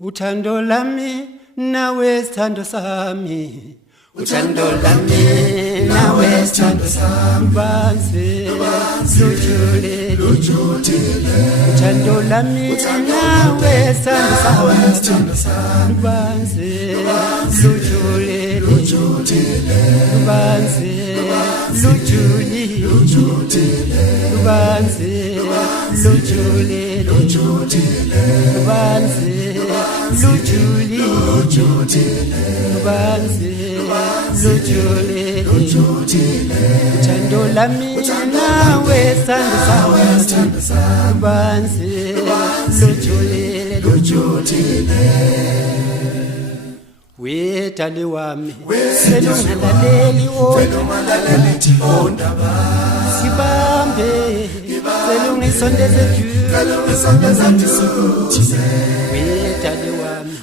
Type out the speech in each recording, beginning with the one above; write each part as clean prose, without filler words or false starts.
Uthando lami nawe sithando sami, uthando lami nawe sithando sami, banzi lujulile, uthando lami nawe sithando sami, banzi lujulile, banzi lujulile, banzi lujulile, banzi lujuli, banzi lujuli, uthando lami nawe sithando sami, banzi lujuli. Wetali wami selungalaleli ondaba, sibambe selungisondeze juu, wetali wami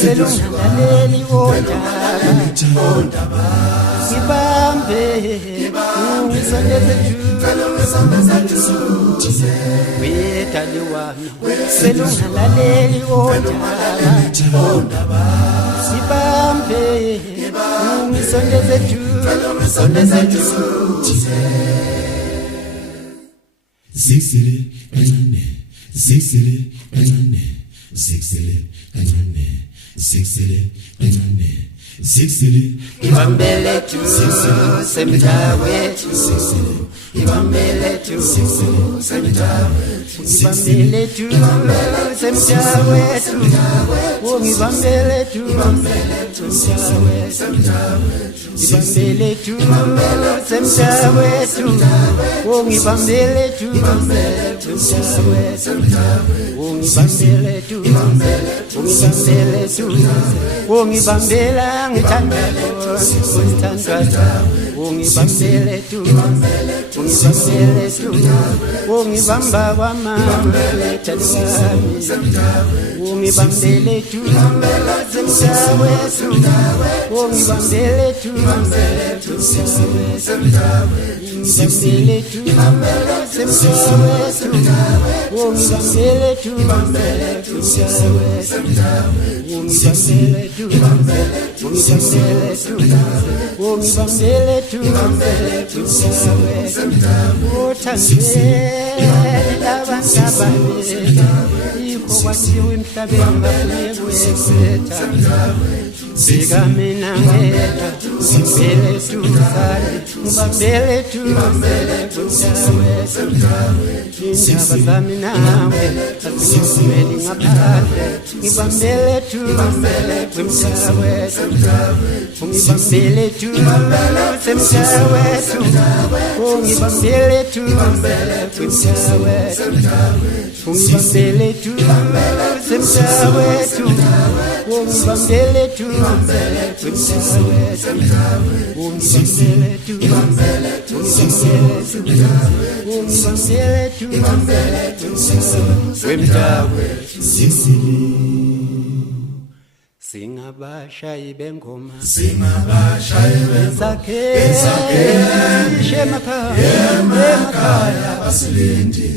selungalaleli ondaba, sibambe ungisondeze juu, wetali wami selungalaleli ondaba, sibambe ungisondeze juu. Zixile kancane, zixile kancane, zixile kancane, zixile kancane, zixile ibambele tu semtawe tu, ibambele tu semtawe tu, ibambele tu semtawe tu, ibambele tu semtawe tu, ibambele tu semtawe tu, ibambele tu semtawe tu, ibambele tu, ibambele tu, ibambela ngithanda ngithandwa, ungibambele tu, ungibambele tu, ungibamba kwamama ungibambele tu, semtawe tu, ungibambele tu, ungibambele tu, semtawe tu, ungibambele tu, ungibambele tu, kwasiwe emhlabeni ngafunye kuyesetha, sikamina ngedwa ngibambele tu sali, ngibambele tu indaba zami nawe azingivumeli ngaphandle, ngibambele tu semtawe tu, ungibambele tu semtawe tu, ungibambele tu semtawe tu, ungibambele tu semtawe tu, ungibambele tu ungibambele tu, ungibambele tu semtawe. Singabashayi bengoma, singabashayi bezakhe emakhaya basilindi.